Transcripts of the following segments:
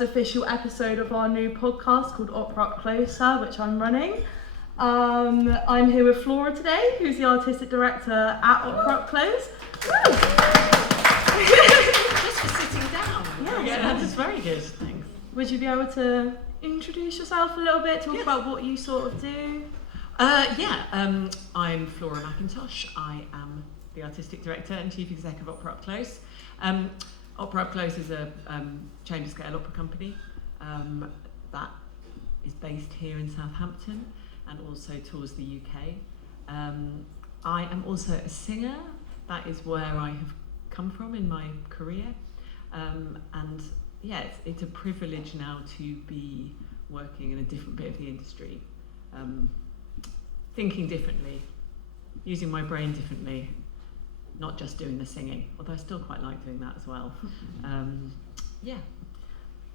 Official episode of our new podcast called OperaUpCloser, which I'm running. I'm here with Flora today, who's the Artistic Director at OperaUpClose. Just for sitting down. Yeah, that's very good, thanks. Would you be able to introduce yourself a little bit, talk about what you sort of do? I'm Flora McIntosh. I am the Artistic Director and Chief Exec of OperaUpClose. OperaUpClose is a chamber scale opera company that is based here in Southampton and also tours the UK. I am also a singer. That is where I have come from in my career. It's a privilege now to be working in a different bit of the industry, thinking differently, using my brain differently, not just doing the singing, although I still quite like doing that as well.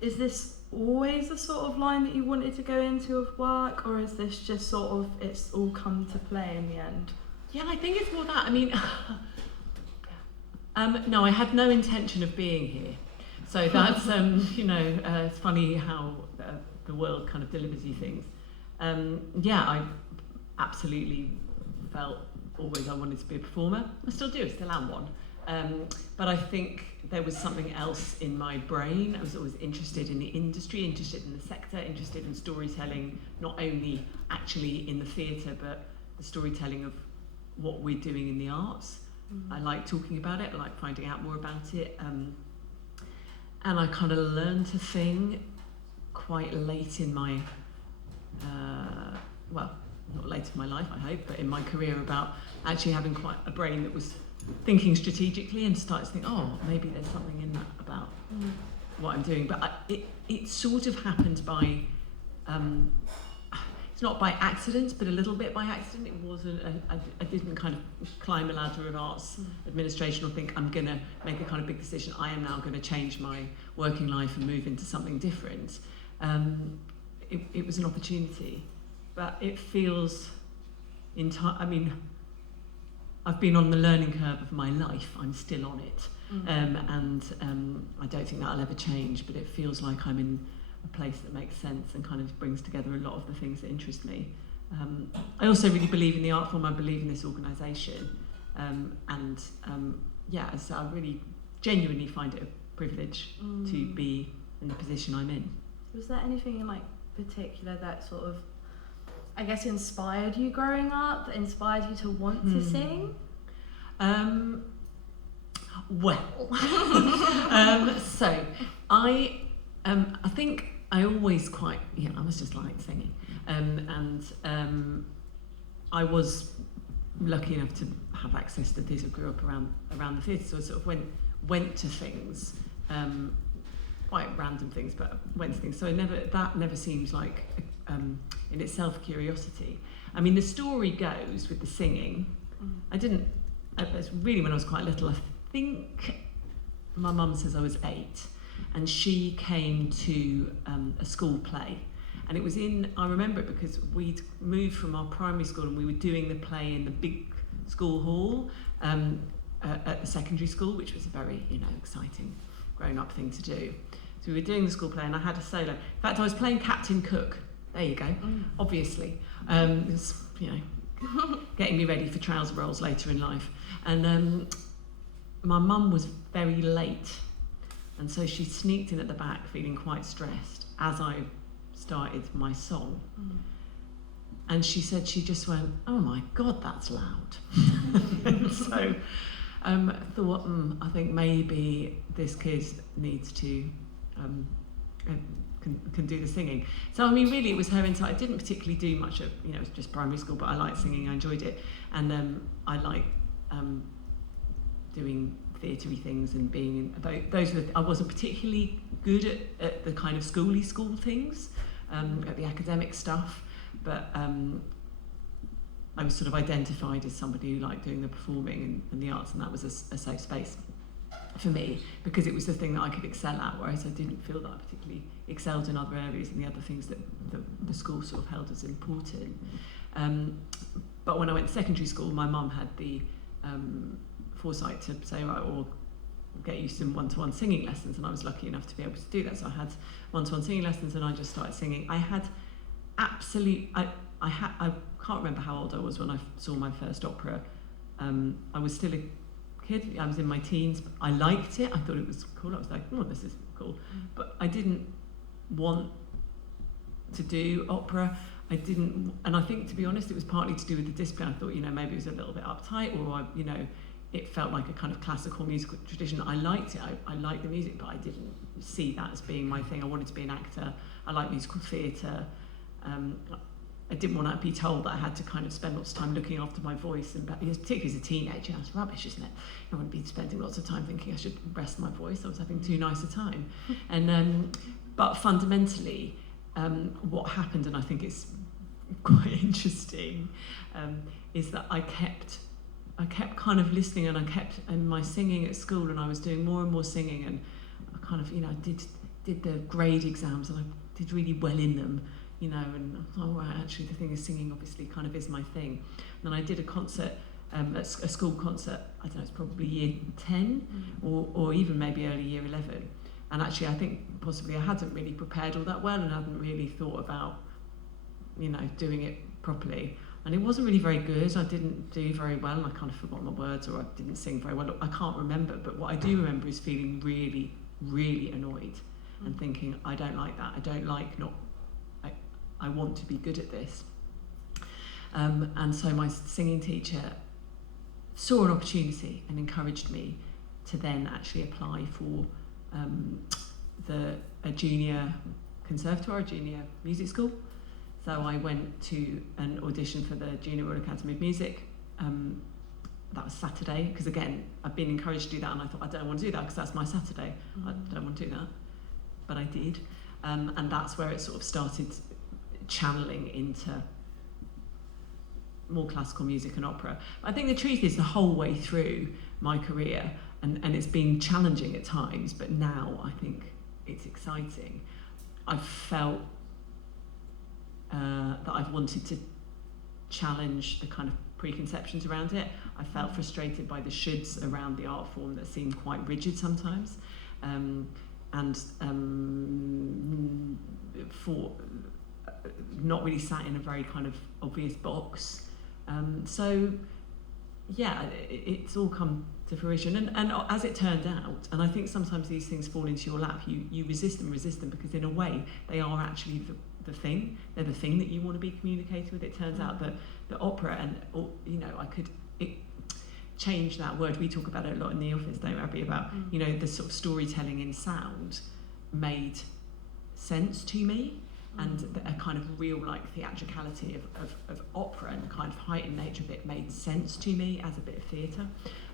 Is this always the sort of line that you wanted to go into of work, or is this just sort of, it's all come to play in the end? Yeah, I think it's more that. I mean, no, I had no intention of being here. So that's, it's funny how the world kind of delivers you things. I absolutely felt always I wanted to be a performer. I still do, I still am one. But I think there was something else in my brain. I was always interested in the industry, interested in the sector, interested in storytelling, not only actually in the theatre, but the storytelling of what we're doing in the arts. I like talking about it, I like finding out more about it. And I kind of learned to sing quite late in my, not late in my life, I hope, but in my career, about actually having quite a brain that was thinking strategically and started to think, maybe there's something in that about what I'm doing. But it sort of happened by, it's not by accident, but a little bit by accident. It wasn't, I didn't kind of climb a ladder of arts administration or think I'm going to make a kind of big decision. I am now going to change my working life and move into something different. It was an opportunity. But it feels, I've been on the learning curve of my life. I'm still on it. I don't think that'll ever change, but it feels like I'm in a place that makes sense and kind of brings together a lot of the things that interest me. I also really believe in the art form. I believe in this organisation. So I really genuinely find it a privilege to be in the position I'm in. Was there anything in particular that sort of, I guess, inspired you growing up, that inspired you to want to sing? So I think I always quite, I was just like singing. I was lucky enough to have access to theatre, grew up around the theatre, so I sort of went to things, quite random things, but went to things. So that never seems like in itself curiosity. I mean, the story goes with the singing. It was really when I was quite little. I think my mum says I was 8, and she came to a school play, and it was I remember it because we'd moved from our primary school and we were doing the play in the big school hall at the secondary school, which was a very exciting grown up thing to do. So we were doing the school play and I had a solo. In fact, I was playing Captain Cook. There you go. Obviously, it was, getting me ready for trouser rolls later in life. And my mum was very late, and so she sneaked in at the back, feeling quite stressed as I started my song. And she said she just went, "Oh my God, that's loud." And so I thought, I think maybe this kid needs to. Can do the singing. So really it was her insight. I didn't particularly do much of, it was just primary school, but I liked singing, I enjoyed it. And I like doing theatre-y things and being in those were, I wasn't particularly good at the kind of school things, at the academic stuff, but I was sort of identified as somebody who liked doing the performing and the arts, and that was a safe space for me, because it was the thing that I could excel at, whereas I didn't feel that I particularly excelled in other areas and the other things that the school sort of held as important. But when I went to secondary school, my mum had the foresight to say, right, well, get used to one-to-one singing lessons, and I was lucky enough to be able to do that. So I had one-to-one singing lessons, and I just started singing. I had I can't remember how old I was when I saw my first opera. I was still a kid. I was in my teens. I liked it. I thought it was cool. I was like, oh, this is cool. But I didn't want to do opera. I didn't, and I think, to be honest, it was partly to do with the discipline. I thought, maybe it was a little bit uptight, or it felt like a kind of classical musical tradition. I liked it. I liked the music, but I didn't see that as being my thing. I wanted to be an actor. I like musical theatre. I didn't want to be told that I had to kind of spend lots of time looking after my voice, and particularly as a teenager, that's rubbish, isn't it? I wouldn't be spending lots of time thinking I should rest my voice. I was having too nice a time. And but fundamentally, what happened, and I think it's quite interesting, is that I kept kind of listening, and I kept in my singing at school, and I was doing more and more singing, and I kind of did the grade exams, and I did really well in them, and I thought, oh, right, actually the thing is, singing obviously kind of is my thing. And then I did a concert, a school concert, I don't know, it's probably year 10 or even maybe early year 11. And actually I think possibly I hadn't really prepared all that well, and hadn't really thought about, doing it properly. And it wasn't really very good. I didn't do very well, and I kind of forgot my words, or I didn't sing very well. I can't remember, but what I do remember is feeling really, really annoyed and thinking, I don't like that. I don't like I want to be good at this. And so my singing teacher saw an opportunity and encouraged me to then actually apply for a junior conservatoire, a junior music school. So I went to an audition for the Junior Royal Academy of Music. That was Saturday, because again, I've been encouraged to do that, and I thought, I don't want to do that because that's my Saturday. I don't want to do that, but I did. And that's where it sort of started channeling into more classical music and opera. But I think the truth is, the whole way through my career, and it's been challenging at times, but now I think it's exciting. I've felt that I've wanted to challenge the kind of preconceptions around it. I felt frustrated by the shoulds around the art form that seem quite rigid sometimes, for not really sat in a very kind of obvious box. So yeah, it's all come to fruition, and as it turned out, and I think sometimes these things fall into your lap, you resist them because in a way they are actually the thing. They're the thing that you want to be communicating with. It turns out that the opera, and I could change that word. We talk about it a lot in the office, don't we, Abby, about the sort of storytelling in sound made sense to me, and a kind of real theatricality of opera and the kind of heightened nature of it made sense to me as a bit of theatre,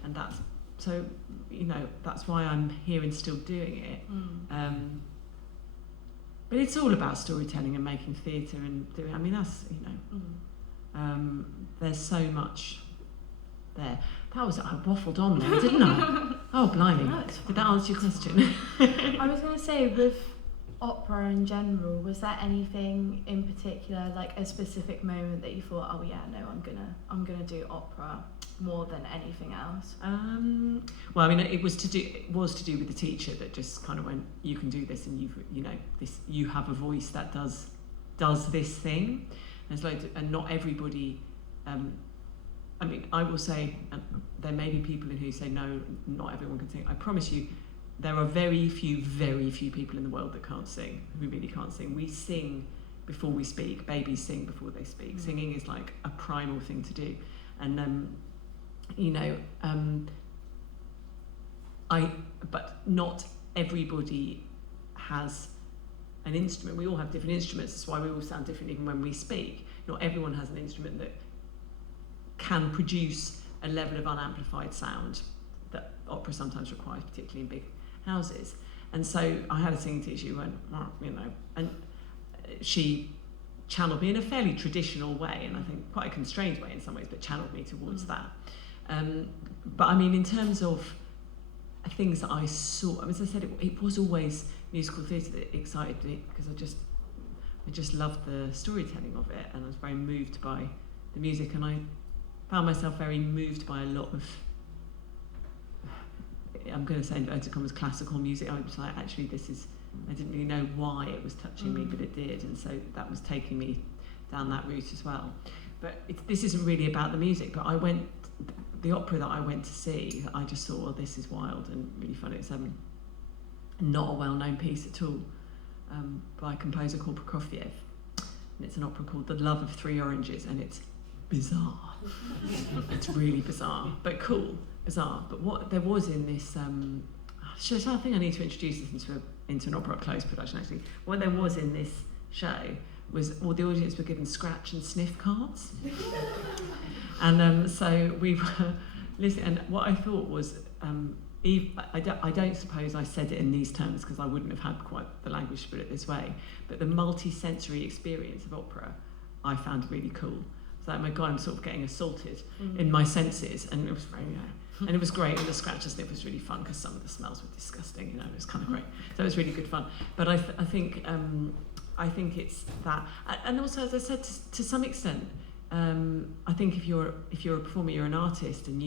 and that's so that's why I'm here and still doing it. But it's all about storytelling and making theatre and doing. I mean, that's there's so much there. That was, I waffled on there, didn't I? Oh, blimey! Did that answer your question? I was going to say, with opera in general, was there anything in particular, like a specific moment that you thought, oh yeah, no, I'm gonna do opera more than anything else? Well, I mean, it was to do with the teacher that just kind of went, you can do this, and you have a voice that does this thing. There's loads and not everybody. I mean, I will say, and there may be people who say no, not everyone can sing. I promise you, there are very few people in the world that can't sing, who really can't sing. We sing before we speak. Babies sing before they speak. Singing is like a primal thing to do. And, but not everybody has an instrument. We all have different instruments. That's why we all sound different even when we speak. Not everyone has an instrument that can produce a level of unamplified sound that opera sometimes requires, particularly in big houses. And so I had a singing teacher who went, and she channeled me in a fairly traditional way, and I think quite a constrained way in some ways, but channeled me towards that. But I mean, in terms of things that I saw, as I said, it was always musical theatre that excited me, because I just loved the storytelling of it, and I was very moved by the music, and I found myself very moved by a lot of I'm going to say inverted commas classical music. I was like, actually, I didn't really know why it was touching me, but it did, and so that was taking me down that route as well. But this isn't really about the music, but the opera that I went to see, I just thought, well, this is wild and really fun. It's not a well-known piece at all, by a composer called Prokofiev, and it's an opera called The Love of Three Oranges, and it's bizarre. It's really bizarre, but cool, bizarre. But what there was in this, I think I need to introduce this into an OperaUpClose production actually. What there was in this show was all the audience were given scratch and sniff cards. And so we were listening, and what I thought was, I don't suppose I said it in these terms because I wouldn't have had quite the language to put it this way, but the multi-sensory experience of opera I found really cool. It's like, oh my God, I'm sort of getting assaulted in my senses, and it was very, and it was great, and the scratch and sniff was really fun because some of the smells were disgusting, it was kind of great. So it was really good fun. But I think it's that, and also, as I said, to some extent, I think if you're a performer, you're an artist, and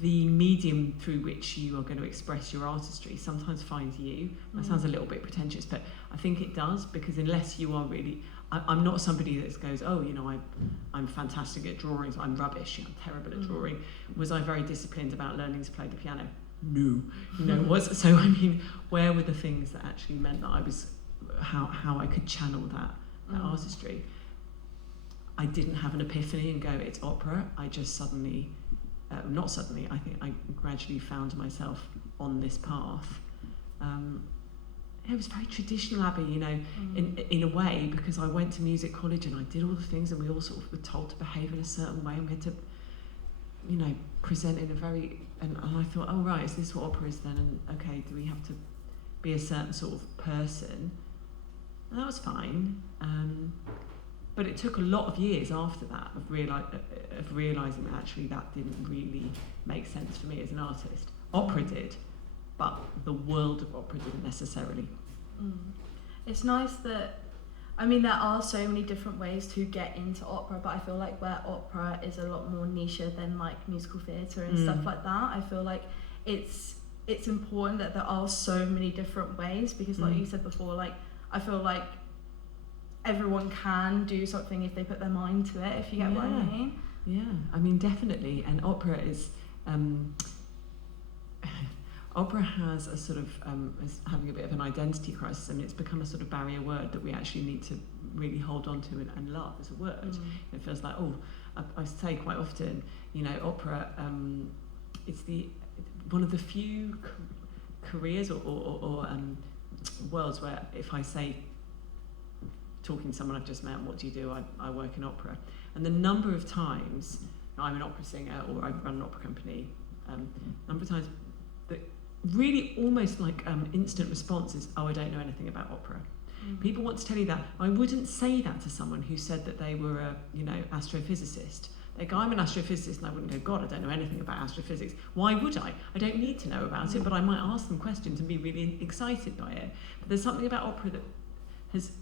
the medium through which you are going to express your artistry sometimes finds you. That sounds a little bit pretentious, but I think it does, because unless you are really, I'm not somebody that goes, oh, I'm fantastic at drawing, so I'm rubbish, I'm terrible at drawing. Was I very disciplined about learning to play the piano? No. So I mean, where were the things that actually meant that I was, how I could channel that artistry? I didn't have an epiphany and go, it's opera. I just suddenly, not suddenly, I think I gradually found myself on this path. It was very traditional, Abby, in a way, because I went to music college and I did all the things, and we all sort of were told to behave in a certain way, and we had to, present in a very, and I thought, oh right, is this what opera is then? And okay, do we have to be a certain sort of person? And that was fine. But it took a lot of years after that of realising that actually that didn't really make sense for me as an artist. Opera did, but the world of opera didn't necessarily. It's nice that, there are so many different ways to get into opera, but I feel like where opera is a lot more niche than like musical theatre and stuff like that, I feel like it's important that there are so many different ways, because like you said before, like I feel like everyone can do something if they put their mind to it, if you get what I mean. Yeah, definitely. And opera is, opera has a sort of, is having a bit of an identity crisis. It's become a sort of barrier word that we actually need to really hold on to and love as a word. It feels like, I say quite often, opera, it's one of the few careers or worlds where if I say, talking to someone I've just met, what do you do? I work in opera. And the number of times, I'm an opera singer or I run an opera company, number of times that really almost like instant response is, I don't know anything about opera. People want to tell you that. I wouldn't say that to someone who said that they were a astrophysicist. They go, I'm an astrophysicist, and I wouldn't go, God, I don't know anything about astrophysics. Why would I? I don't need to know about it, but I might ask them questions and be really excited by it. But there's something about opera that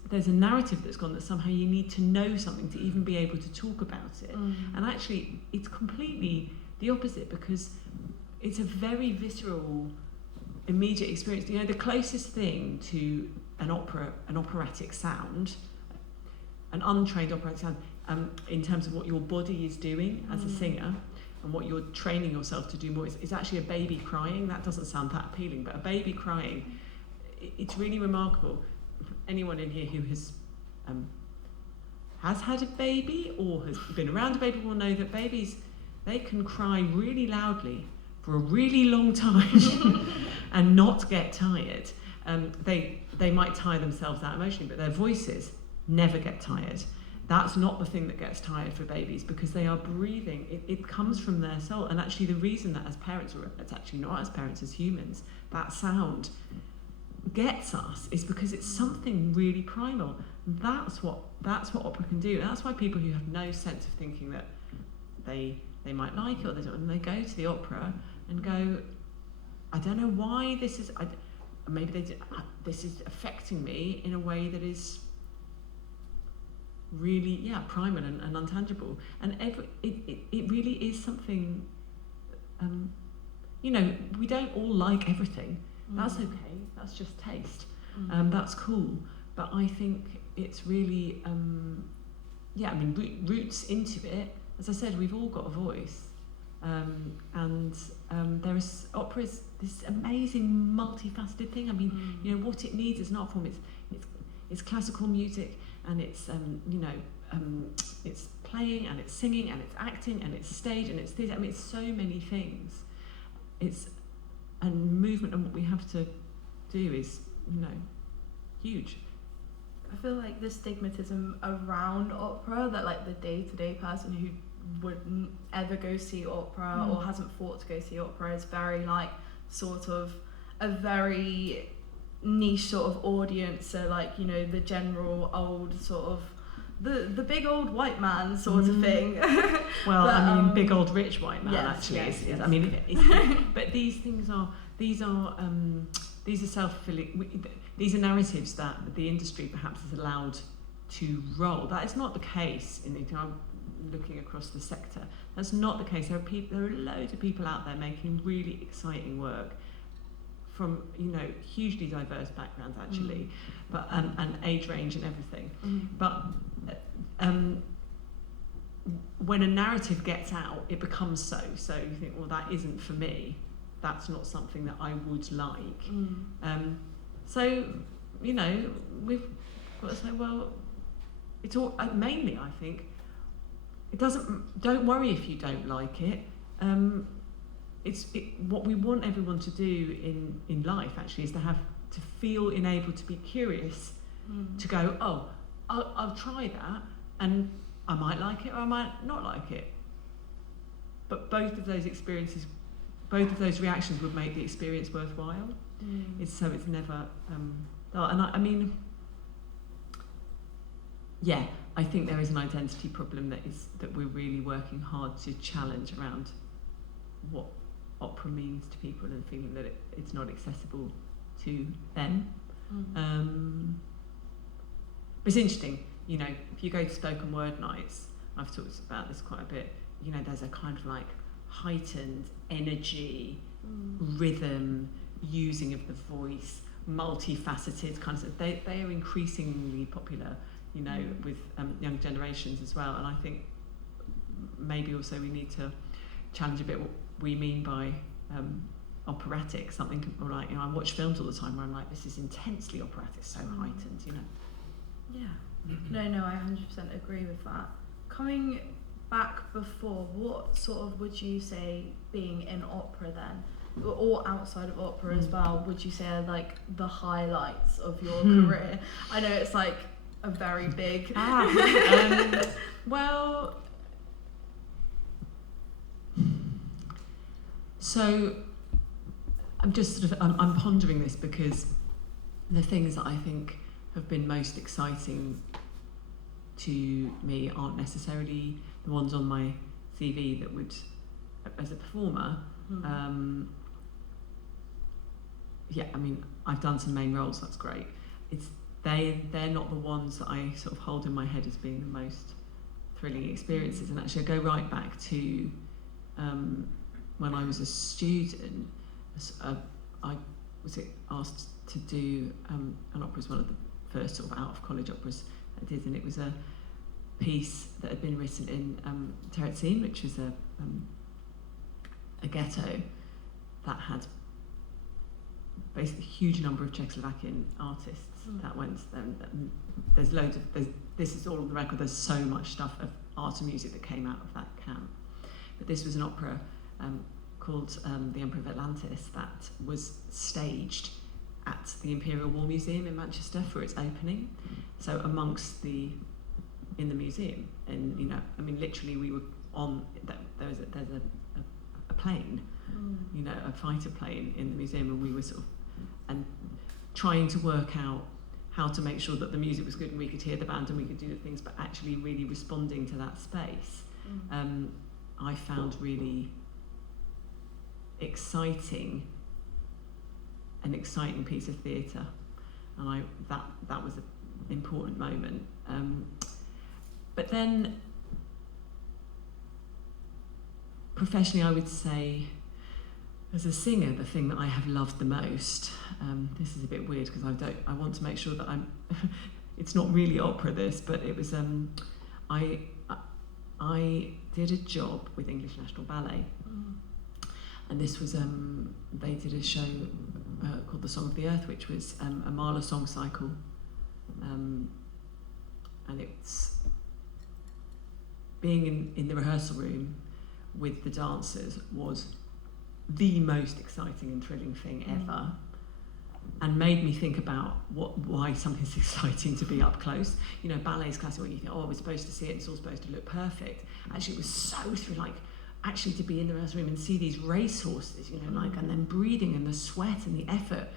there's a narrative that's gone that somehow you need to know something to even be able to talk about it. And actually, it's completely the opposite, because it's a very visceral, immediate experience. The closest thing to an operatic sound, an untrained operatic sound, in terms of what your body is doing as a singer and what you're training yourself to do more, is actually a baby crying. That doesn't sound that appealing, but a baby crying, it's really remarkable. Anyone in here who has had a baby or has been around a baby will know that babies, they can cry really loudly for a really long time and not get tired. They might tire themselves out emotionally, but their voices never get tired. That's not the thing that gets tired for babies, because they are breathing. It comes from their soul. And actually the reason that as parents, or it's actually not as parents, as humans, that sound gets us is because it's something really primal. That's what opera can do. And that's why people who have no sense of thinking that they might like it, or they go to the opera and go, I don't know why this is, this is affecting me in a way that is really primal and untangible. And it really is something you know, we don't all like everything. That's Mm. okay. That's just taste. Mm. That's cool. But I think it's really, yeah, I mean, roots into it. As I said, we've all got a voice. And there is, opera is this amazing multifaceted thing. I mean, you know, what it needs is an art form. It's classical music, and it's it's playing, and it's singing, and it's acting, and it's stage, and it's theatre. I mean, it's so many things. And movement, and what we have to do is, you know, huge. I feel like the stigmatism around opera, that like the day-to-day person who wouldn't ever go see opera or hasn't thought to go see opera, is very like sort of a very niche sort of audience. So like, you know, the general old sort of the big old white man sort of thing. Well, but, I mean, big old rich white man, yes, actually. yes. I mean, but these things are self-fulfilling. These are narratives that the industry perhaps is allowed to roll. That is not the case. I'm looking across the sector. That's not the case. There are loads of people out there making really exciting work from, you know, hugely diverse backgrounds actually, but and age range and everything. But when a narrative gets out, it becomes so you think, well, that isn't for me. That's not something that I would like. So, you know, we've got to say, well, it's all mainly, I think, don't worry if you don't like it. What we want everyone to do in life actually is to feel enabled to be curious, to go, oh, I'll try that, and I might like it or I might not like it. But both of those reactions would make the experience worthwhile. It's never, and I mean, yeah, I think there is an identity problem that we're really working hard to challenge around what opera means to people, and feeling that it's not accessible to them. But it's interesting, you know, if you go to spoken word nights, I've talked about this quite a bit, you know, there's a kind of like heightened energy, rhythm, using of the voice, multifaceted kinds of, they are increasingly popular, you know, with young generations as well. And I think maybe also we need to challenge a bit what we mean by operatic, something like, you know, I watch films all the time where I'm like, this is intensely operatic, so heightened, you know. Yeah. No, I 100% agree with that. Coming back before, what sort of would you say, being in opera then, or outside of opera as well, would you say are like the highlights of your career? I know it's like a very big... Well, so I'm just sort of, I'm pondering this, because the things that I think have been most exciting to me aren't necessarily the ones on my CV that would, as a performer, yeah, I mean, I've done some main roles, that's great. They're not the ones that I sort of hold in my head as being the most thrilling experiences. And actually I go right back to when I was a student, I was asked to do an opera as one of the first sort of out of college operas I did, and it was a piece that had been written in Terezin, which is a ghetto that had basically a huge number of Czechoslovakian artists that went there. There's loads of, this is all on the record, there's so much stuff of art and music that came out of that camp. But this was an opera called The Emperor of Atlantis that was staged at the Imperial War Museum in Manchester for its opening. So amongst in the museum, and you know, I mean, literally we were on, there's a plane, you know, a fighter plane in the museum, and we were sort of, and trying to work out how to make sure that the music was good and we could hear the band and we could do the things, but actually really responding to that space. I found really exciting, an exciting piece of theatre, and that was an important moment. But then professionally, I would say as a singer, the thing that I have loved the most, this is a bit weird because I want to make sure that I'm, it's not really opera this, but it was, I did a job with English National Ballet, and this was, they did a show called The Song of the Earth, which was a Mahler song cycle, and it's being in the rehearsal room with the dancers was the most exciting and thrilling thing ever, and made me think about why something's exciting to be up close. You know, ballet is classic when you think, oh, we're supposed to see it, it's all supposed to look perfect. Actually, it was so thrilling, like, actually to be in the rehearsal room and see these racehorses, you know, like, and then breathing and the sweat and the effort.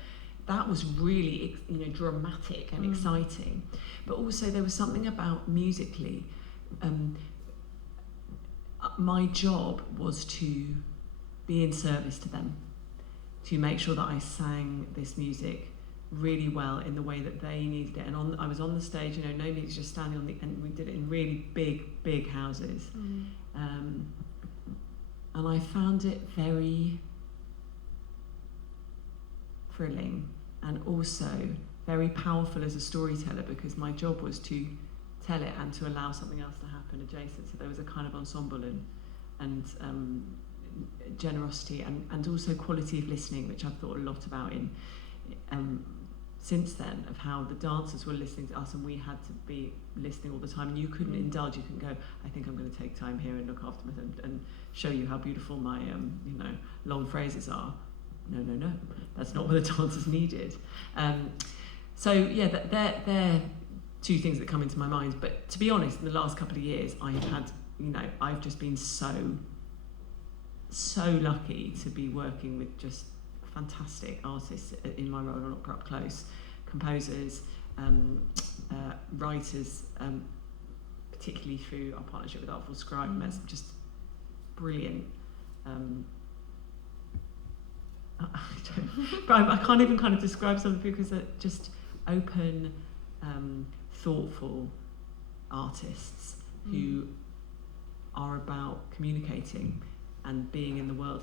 That was really, you know, dramatic and exciting. But also there was something about musically, my job was to be in service to them, to make sure that I sang this music really well in the way that they needed it. And I was on the stage, you know, no music, just standing on the, and we did it in really big houses. And I found it very thrilling and also very powerful as a storyteller, because my job was to tell it and to allow something else to happen adjacent. So there was a kind of ensemble and generosity and also quality of listening, which I've thought a lot about in since then, of how the dancers were listening to us and we had to be listening all the time, and you couldn't indulge, you couldn't go, I think I'm going to take time here and look after myself and show you how beautiful my you know, long phrases are. No, that's not what the dancers needed. So yeah, they're two things that come into my mind. But to be honest, in the last couple of years, I've just been so lucky to be working with just fantastic artists in my role on OperaUpClose, composers, writers, particularly through our partnership with Artful Scribe. That's just brilliant. I can't even kind of describe some of the people, because they're just open, thoughtful artists who are about communicating and being in the world.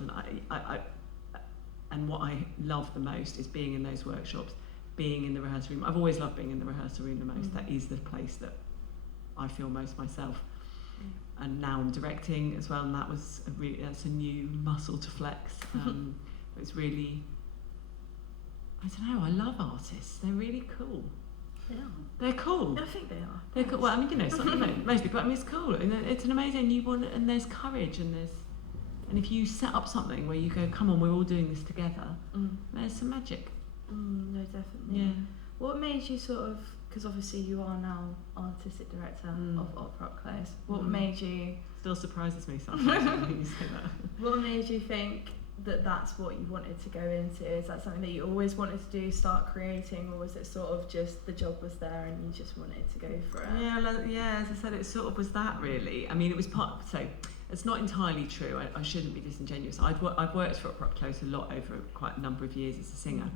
And what I love the most is being in those workshops, being in the rehearsal room. I've always loved being in the rehearsal room the most. That is the place that I feel most myself. And now I'm directing as well, and that's a new muscle to flex. It's really, I don't know, I love artists. They're really cool. Yeah. They're cool. I think they are. They're cool. Well, I mean, you know, mostly, but I mean, it's cool. And it's an amazing, and there's courage, and if you set up something where you go, come on, we're all doing this together, there's some magic. No, definitely. Yeah. What made you sort of, because obviously you are now Artistic Director of OperaUpClose, what made you... Still surprises me sometimes when you say that. What made you think that that's what you wanted to go into? Is that something that you always wanted to do, start creating, or was it sort of just the job was there and you just wanted to go for it? Yeah, as I said, it sort of was that really. I mean, it was so it's not entirely true. I shouldn't be disingenuous. I've worked for OperaUpClose a lot over quite a number of years as a singer.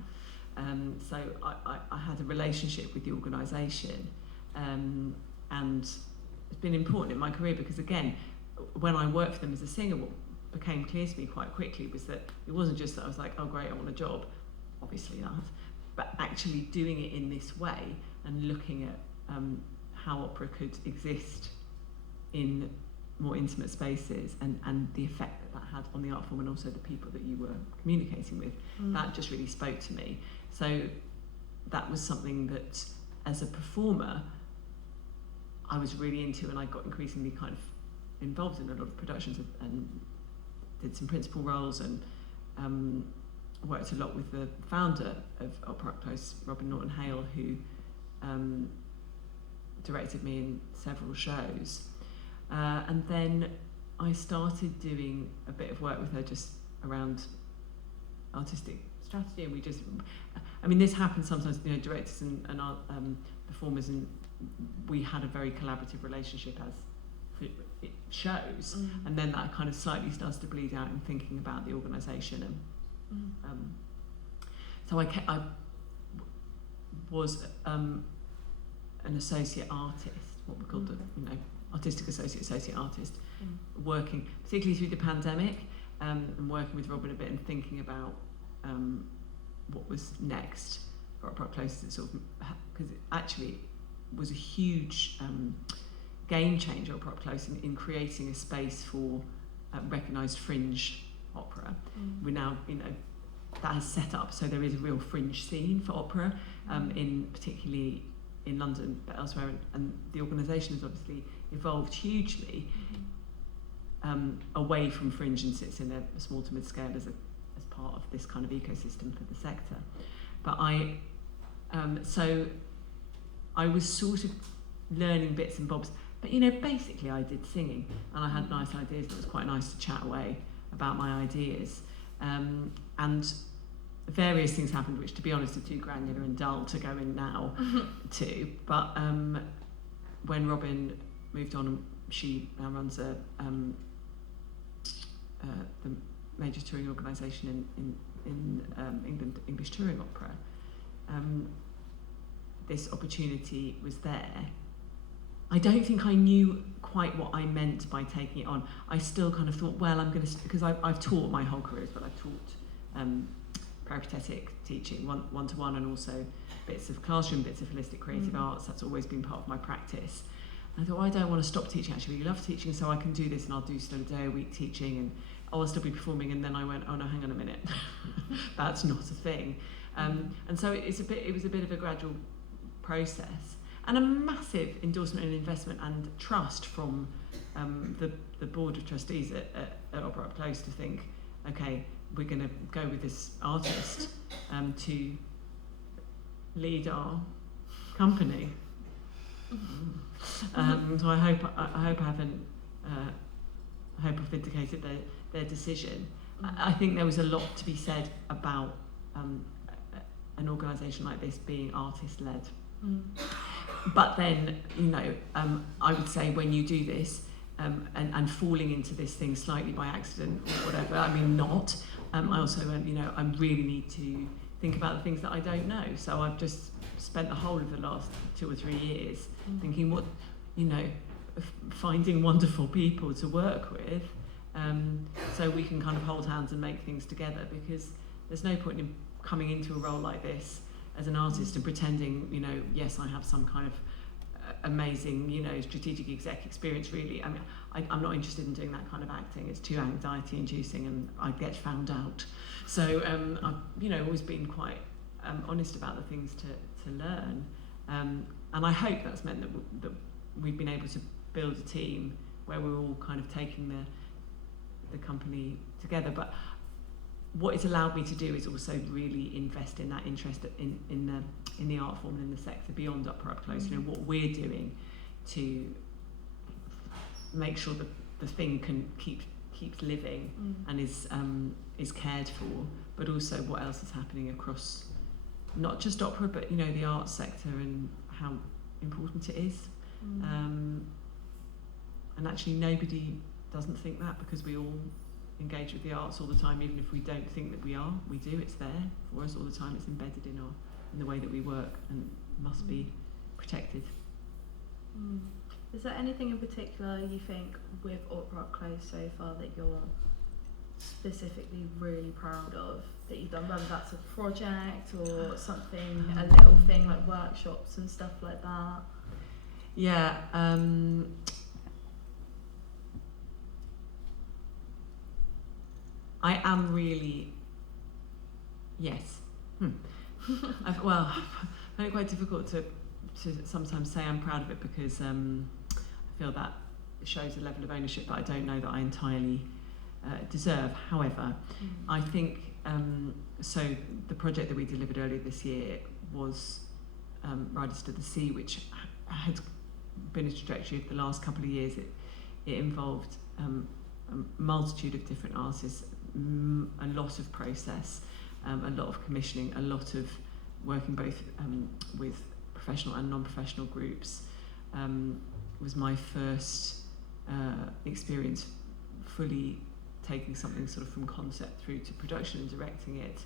So I had a relationship with the organisation, and it's been important in my career because, again, when I worked for them as a singer, what became clear to me quite quickly was that it wasn't just that I was like, oh great, I want a job, obviously that, but actually doing it in this way and looking at how opera could exist in more intimate spaces and the effect that had on the art form and also the people that you were communicating with. That just really spoke to me. So that was something that as a performer I was really into, and I got increasingly kind of involved in a lot of productions and did some principal roles and worked a lot with the founder of OperaUpClose, Robin Norton-Hale, who directed me in several shows. And then I started doing a bit of work with her just around artistic strategy, and we just, I mean, this happens sometimes, you know, directors and performers, and we had a very collaborative relationship as it shows, and then that kind of slightly starts to bleed out in thinking about the organisation. And so I was an associate artist, what we called artistic associate artist, working particularly through the pandemic, and working with Robin a bit and thinking about what was next for OperaUpClose, sort of, because it actually was a huge game changer, OperaUpClose, in creating a space for recognised fringe opera. We're now, that has set up so there is a real fringe scene for opera, particularly in London, but elsewhere, and the organisation has obviously evolved hugely away from fringe and sits in a small to mid scale as part of this kind of ecosystem for the sector. But so I was sort of learning bits and bobs, but basically I did singing, and I had nice ideas, and it was quite nice to chat away about my ideas, and various things happened which, to be honest, are too granular and dull to go in now to, but when Robin moved on, she now runs the major touring organisation in England, English Touring Opera. This opportunity was there. I don't think I knew quite what I meant by taking it on. I still kind of thought, well, I'm going to, because I've taught my whole career, but I've taught peripatetic teaching, one-to-one, and also bits of classroom, bits of holistic creative arts. That's always been part of my practice. And I thought, well, I don't want to stop teaching. Actually, I really love teaching, so I can do this, and I'll do still a day a week teaching, and I'll still be performing. And then I went, oh no, hang on a minute, that's not a thing. And so it was a bit of a gradual process, and a massive endorsement and investment and trust from the board of trustees at OperaUpClose to think, okay, we're going to go with this artist to lead our company. So I hope I haven't. I hope I've vindicated their decision. I think there was a lot to be said about an organisation like this being artist-led. But then, I would say when you do this and falling into this thing slightly by accident or whatever, I mean not. I also, I really need to think about the things that I don't know. So I've just spent the whole of the last 2 or 3 years thinking what, finding wonderful people to work with, so we can kind of hold hands and make things together, because there's no point in coming into a role like this as an artist and pretending, yes, I have some kind of amazing, strategic exec experience, really. I mean, I'm not interested in doing that kind of acting. It's too anxiety inducing and I'd get found out. So I've, always been quite honest about the things to learn. And I hope that's meant that we've been able to build a team where we're all kind of taking the company together. But what it's allowed me to do is also really invest in that interest in the art form and in the sector beyond OperaUpClose. What we're doing to make sure that the thing keeps living and is cared for, but also what else is happening across not just opera, but the arts sector and how important it is. And actually nobody doesn't think that, because we all engage with the arts all the time. Even if we don't think that we are, we do. It's there for us all the time. It's embedded in the way that we work and must be protected. Is there anything in particular you think with OperaUpClose so far that you're specifically really proud of that you've done, whether that's a project or something, a little thing like workshops and stuff like that? Yeah, I am really, yes. I find it quite difficult to sometimes say I'm proud of it, because I feel that shows a level of ownership that I don't know that I entirely deserve. However, I think, so the project that we delivered earlier this year was Riders to the Sea, which had been a trajectory of the last couple of years. It involved a multitude of different artists, a lot of process, a lot of commissioning, a lot of working both with professional and non-professional groups. It was my first experience fully taking something sort of from concept through to production and directing it.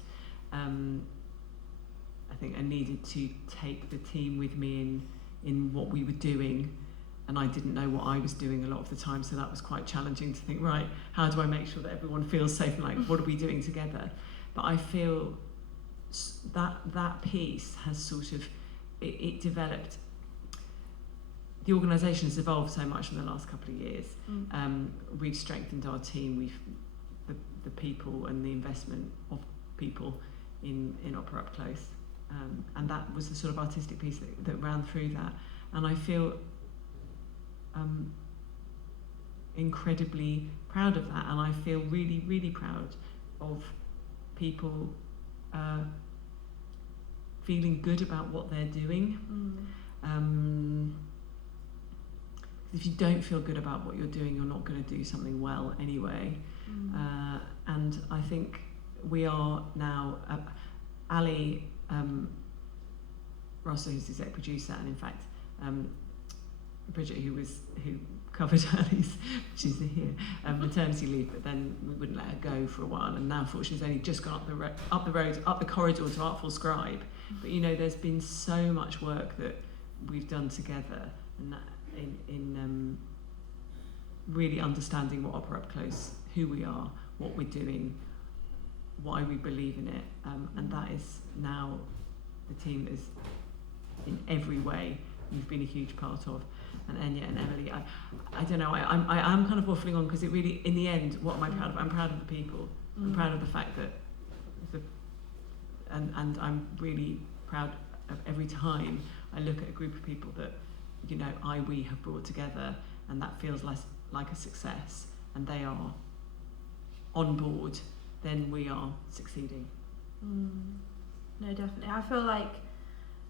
I think I needed to take the team with me in what we were doing, and I didn't know what I was doing a lot of the time, so that was quite challenging to think, right, how do I make sure that everyone feels safe, and like, what are we doing together? But I feel that piece has sort of, it developed. The organisation has evolved so much in the last couple of years. We've strengthened our team, the people and the investment of people in OperaUpClose. And that was the sort of artistic piece that ran through that. And I feel incredibly proud of that, and I feel really, really proud of people feeling good about what they're doing. If you don't feel good about what you're doing, you're not going to do something well anyway. And I think we are now, Ali Rossa, who's the exec producer, and in fact Bridget, who covered Ali's, she's here, maternity leave, but then we wouldn't let her go for a while, and now fortunately she's only just gone up the corridor to Artful Scribe. But you know, there's been so much work that we've done together, and that in really understanding what OperaUpClose, who we are, what we're doing, why we believe in it, and that is now the team that is in every way you've been a huge part of. And Enya and Emily, I don't know, I'm kind of waffling on, because it really, in the end, what am I proud of? I'm proud of the people. I'm proud of the fact that, and I'm really proud of every time I look at a group of people that, you know, we have brought together, and that feels like a success, and they are on board, then we are succeeding. No, definitely. I feel like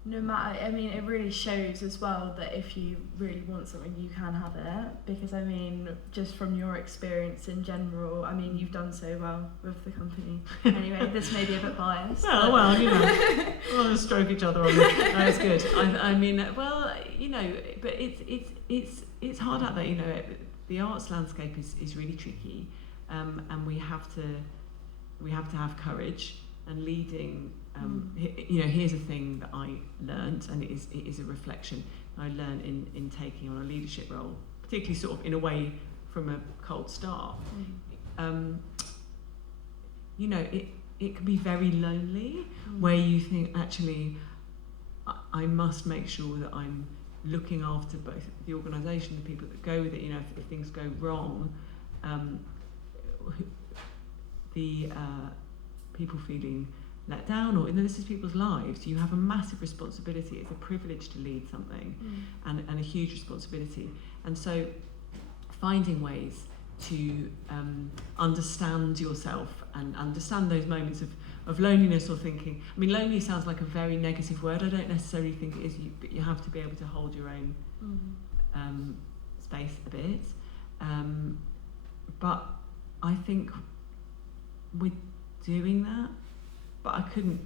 no matter, I mean, it really shows as well that if you really want something, you can have it, because I mean, just from your experience in general, I mean, you've done so well with the company. Anyway, this may be a bit biased. Well, you know, we'll stroke each other on this. No, it's good. I mean, well, you know, but it's hard out there, you know. The arts landscape is really tricky, and we have to have courage, and leading. You know, here's a thing that I learnt, and it is a reflection I learned in taking on a leadership role, particularly sort of in a way from a cold start. You know, it can be very lonely, where you think, actually, I must make sure that I'm looking after both the organisation, the people that go with it. You know, if things go wrong, the people feeling let down, or, you know, this is people's lives. You have a massive responsibility. It's a privilege to lead something, and a huge responsibility. And so finding ways to understand yourself and understand those moments of loneliness, or thinking, I mean, lonely sounds like a very negative word. I don't necessarily think it is, but you have to be able to hold your own space a bit. But I think with doing that, but I couldn't,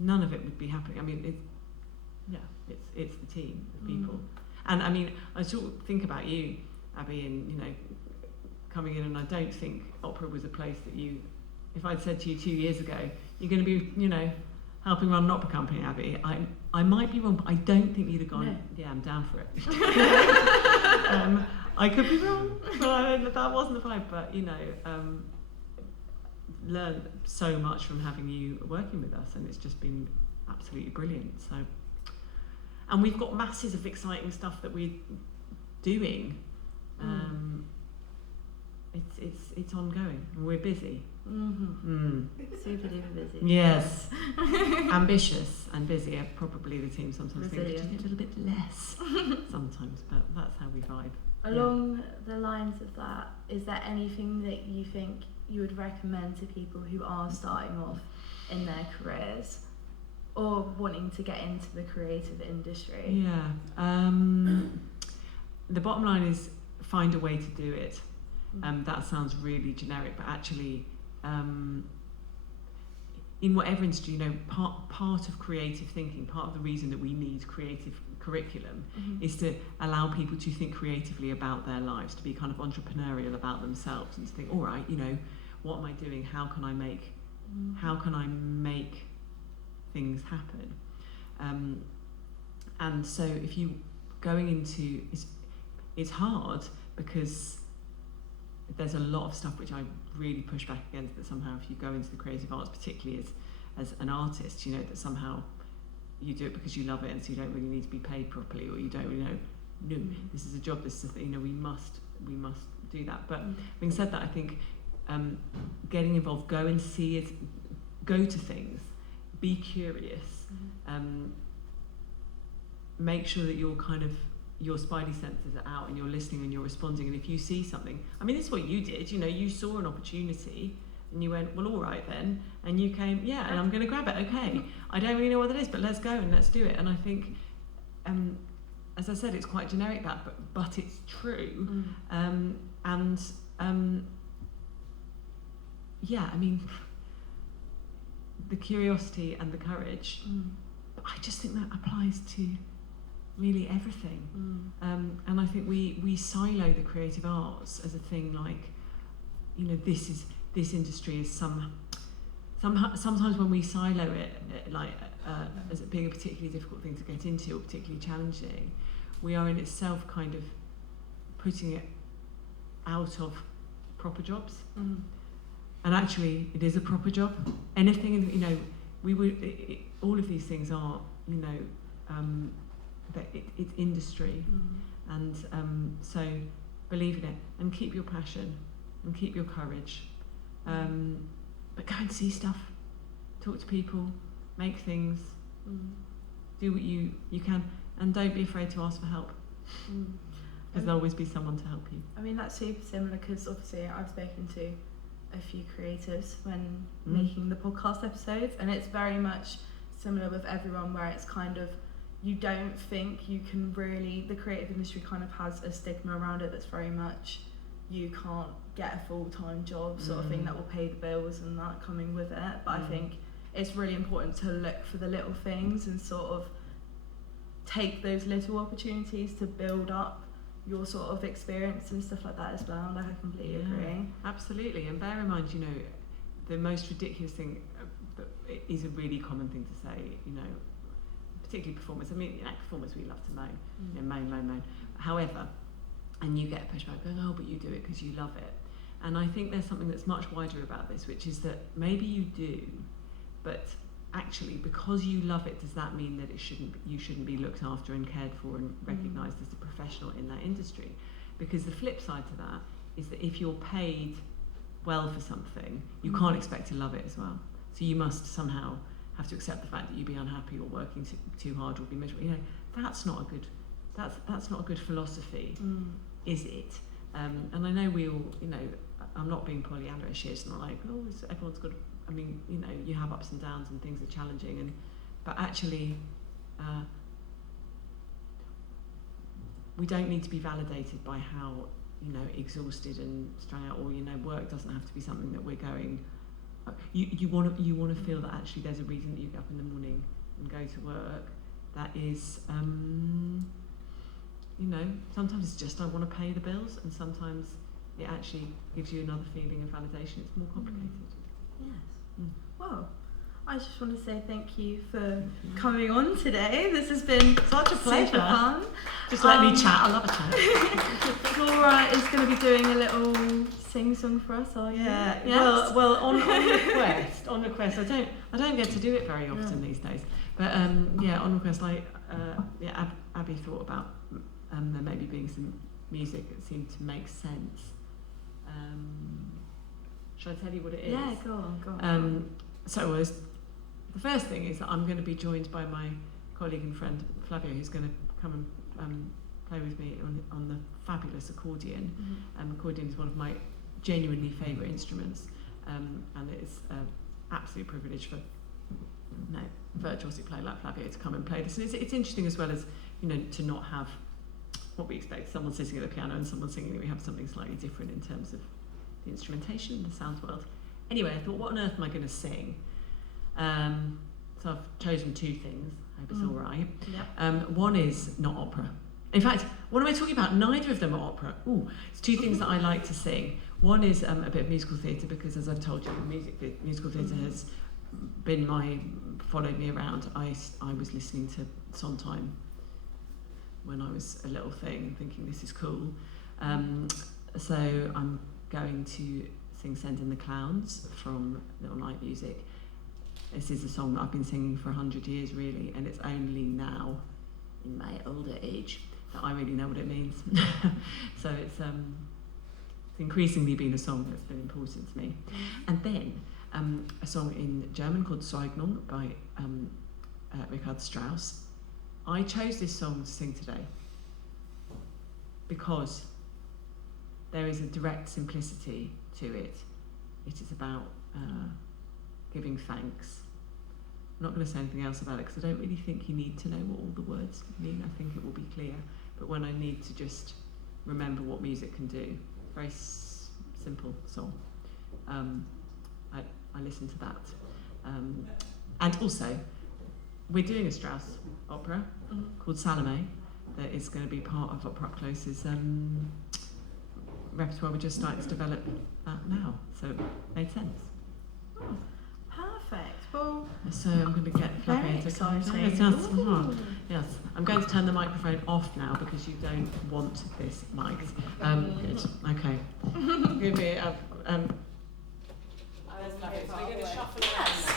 none of it would be happening. I mean, it's the team of people. And I mean, I sort of think about you, Abby, and, you know, coming in, and I don't think opera was a place that you, if I'd said to you 2 years ago, you're going to be, you know, helping run an opera company, Abby, I might be wrong, but I don't think you'd have gone, yeah, I'm down for it. I could be wrong, but that wasn't the vibe. But, you know, learned so much from having you working with us, and it's just been absolutely brilliant. So, and we've got masses of exciting stuff that we're doing. It's ongoing, and we're busy. Super duper busy. Yes. Ambitious and busy are probably the team sometimes think just a little bit less sometimes, but that's how we vibe. Along the lines of that, is there anything that you think you would recommend to people who are starting off in their careers or wanting to get into the creative industry? Yeah. The bottom line is find a way to do it. That sounds really generic, but actually, in whatever industry, you know, part of creative thinking, part of the reason that we need creative curriculum is to allow people to think creatively about their lives, to be kind of entrepreneurial about themselves, and to think, all right, you know, what am I doing? How can I make things happen? And so if you going into, it's hard because there's a lot of stuff which I really push back against, that somehow if you go into the creative arts, particularly as an artist, you know, that somehow you do it because you love it and so you don't really need to be paid properly, or you don't really know, no, this is a job, this is a thing, you know, we must do that. But having said that, I think getting involved, go and see it, go to things, be curious, make sure that you're kind of, your spidey senses are out and you're listening and you're responding. And if you see something, I mean, this is what you did, you know, you saw an opportunity and you went, well, all right then, and you came, yeah, and I'm going to grab it, okay, I don't really know what it is, but let's go and let's do it. And I think, as I said, it's quite generic, that, but it's true. Yeah, I mean, the curiosity and the courage, but I just think that applies to really everything. And I think we silo the creative arts as a thing, like, you know, this industry is sometimes when we silo it like as it being a particularly difficult thing to get into or particularly challenging, we are in itself kind of putting it out of proper jobs. And actually it is a proper job. Anything, you know, we would all of these things are, you know, that it's industry. And so believe in it and keep your passion and keep your courage, but go and see stuff, talk to people, make things, do what you can, and don't be afraid to ask for help, because there'll always be someone to help you. I mean, that's super similar, because obviously I've spoken to a few creatives when making the podcast episodes, and it's very much similar with everyone, where it's kind of, you don't think you can really, the creative industry kind of has a stigma around it that's very much, you can't get a full-time job sort of thing that will pay the bills and that coming with it. But I think it's really important to look for the little things and sort of take those little opportunities to build up your sort of experience and stuff like that as well. Like, I completely agree. Absolutely. And bear in mind, you know, the most ridiculous thing that is a really common thing to say, you know, particularly performers. I mean, performers, we love to moan, you know, moan. However, and you get pushback going, oh, but you do it because you love it. And I think there's something that's much wider about this, which is that maybe you do, but actually, because you love it, does that mean that you shouldn't be looked after and cared for and recognised as a professional in that industry? Because the flip side to that is that if you're paid well for something, you can't expect to love it as well. So you must somehow have to accept the fact that you'd be unhappy or working too hard or be miserable. You know, that's not a good philosophy, is it? And I know we all, you know, I'm not being Pollyanna-ish here. It's not like, oh, everyone's got. I mean, you know, you have ups and downs and things are challenging, but actually, we don't need to be validated by how, you know, exhausted and strung out, or, you know, work doesn't have to be something that we're going. You want to feel that actually there's a reason that you get up in the morning and go to work. That is, you know, sometimes it's just I want to pay the bills, and sometimes it actually gives you another feeling of validation. It's more complicated. Yes. Well, I just want to say thank you for coming on today. This has been such a pleasure. Super fun. Just let me chat. I love a chat. Flora is going to be doing a little sing-song for us, are you? Yeah. Yes? Well, on request. I don't get to do it very often these days. But on request, like Abby thought about there maybe being some music that seemed to make sense. Shall I tell you what it is? Yeah, go on. So the first thing is that I'm going to be joined by my colleague and friend Flavio, who's going to come and play with me on the fabulous accordion. Accordion is one of my genuinely favourite instruments, and it's an absolute privilege for virtuosic player like Flavio to come and play this. And it's interesting as well as, you know, to not have what we expect, someone sitting at the piano and someone singing. We have something slightly different in terms of the instrumentation and the sound world. Anyway, I thought, what on earth am I going to sing? So I've chosen two things. I hope it's all right. Yep. One is not opera. In fact, what am I talking about? Neither of them are opera. It's two things that I like to sing. One is a bit of musical theatre, because as I've told you, musical theatre has been followed me around. I was listening to Sondheim when I was a little thing, thinking this is cool. So I'm going to sing Send in the Clowns from Little Night Music. This is a song that I've been singing for 100 years really, and it's only now, in my older age, that I really know what it means. So it's increasingly been a song that's been important to me. And then a song in German called Zeugnon by Richard Strauss. I chose this song to sing today because there is a direct simplicity to it. It is about giving thanks. I'm not going to say anything else about it because I don't really think you need to know what all the words mean. I think it will be clear. But when I need to just remember what music can do, very simple song. I listen to that. And also, we're doing a Strauss opera called Salome that is going to be part of OperaUpClose's repertoire. We're just starting to develop that now, so it made sense. Oh, perfect. Well, so I'm going to get very exciting. Yes, I'm going to turn the microphone off now because you don't want this mic. Good. Okay. Give me a. We're going to shuffle around now.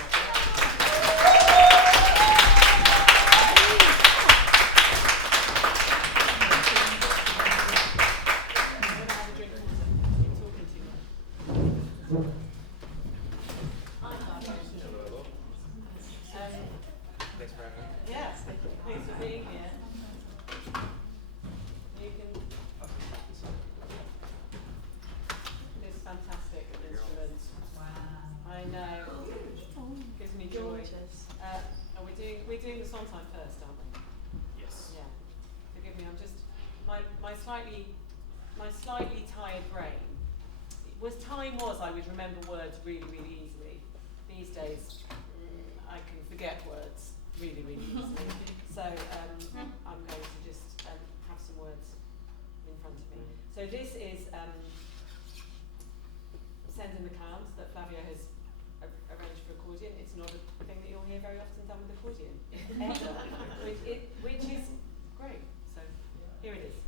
Yes, thanks for being here. You can. This fantastic instrument. Wow. I know. Gives me joy. And we're doing the Sondheim first, aren't we? Yes. Yeah. Forgive me. I'm just my slightly tired brain. Time was I would remember words really, really easily. These days, I can forget words really, really easily. So I'm going to just have some words in front of me. So this is Send in the Clowns that Flavio has arranged for accordion. It's not a thing that you'll hear very often done with accordion, ever, which is great. So here it is.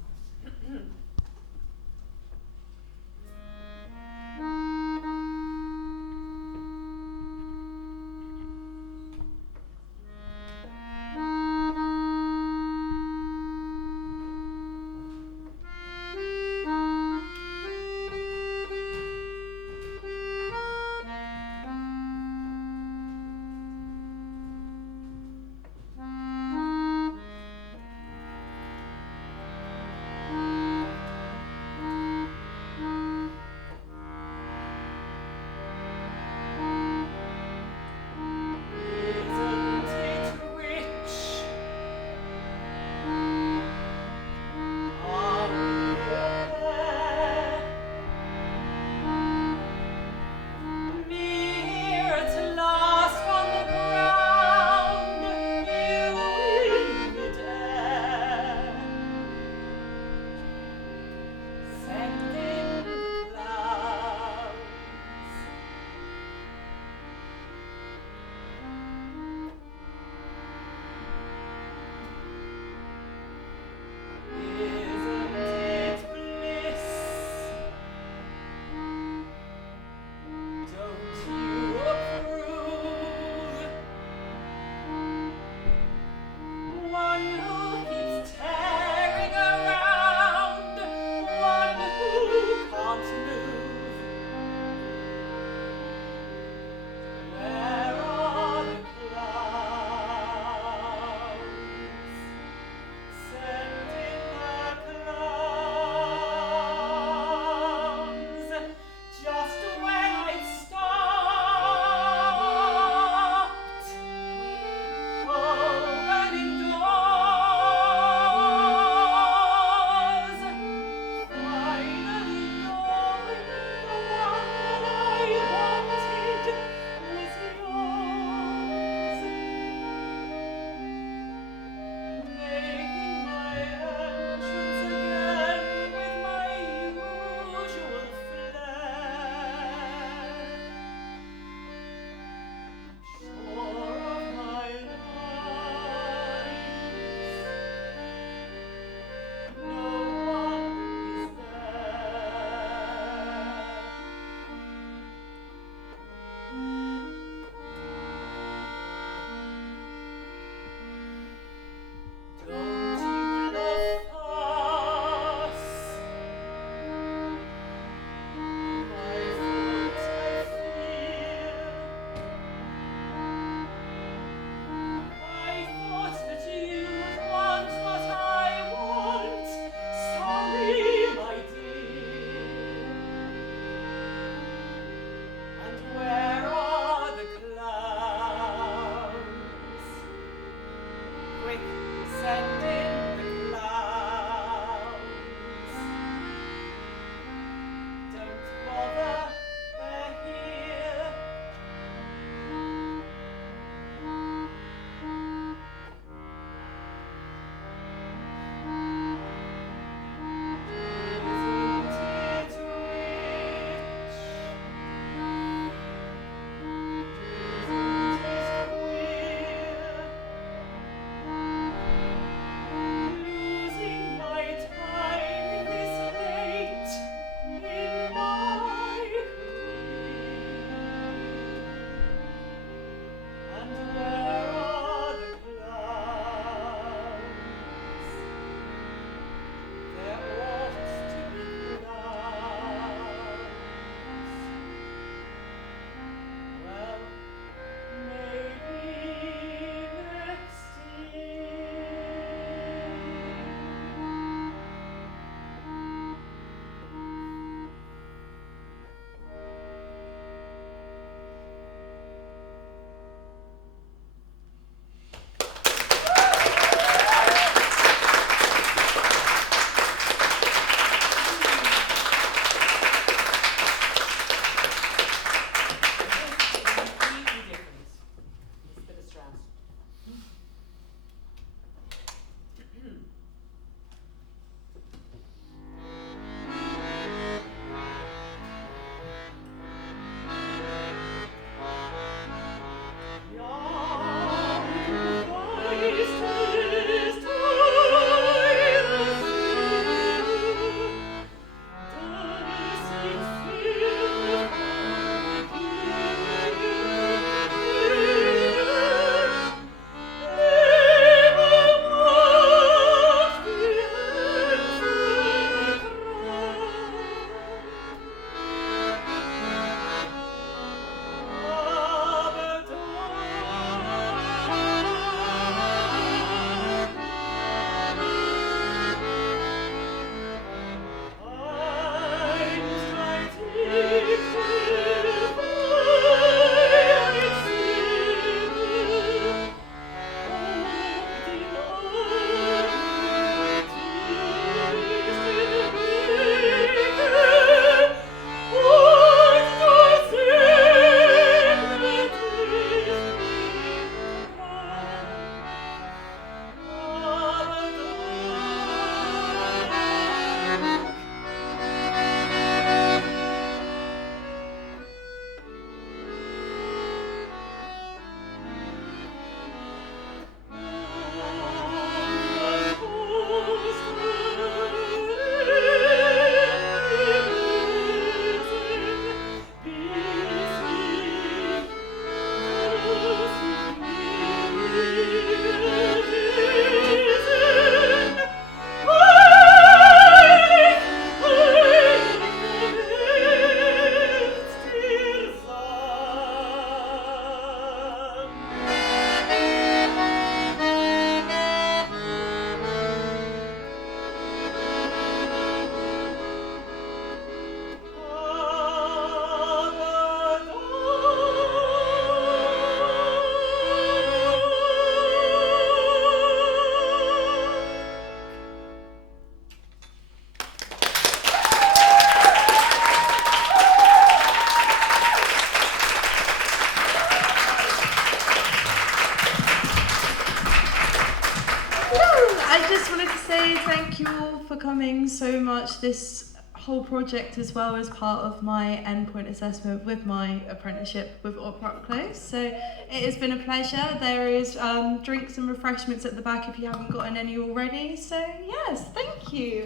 I just wanted to say thank you all for coming so much. This whole project as well as part of my endpoint assessment with my apprenticeship with OperaUpClose. So it has been a pleasure. There is drinks and refreshments at the back if you haven't gotten any already. So yes, thank you.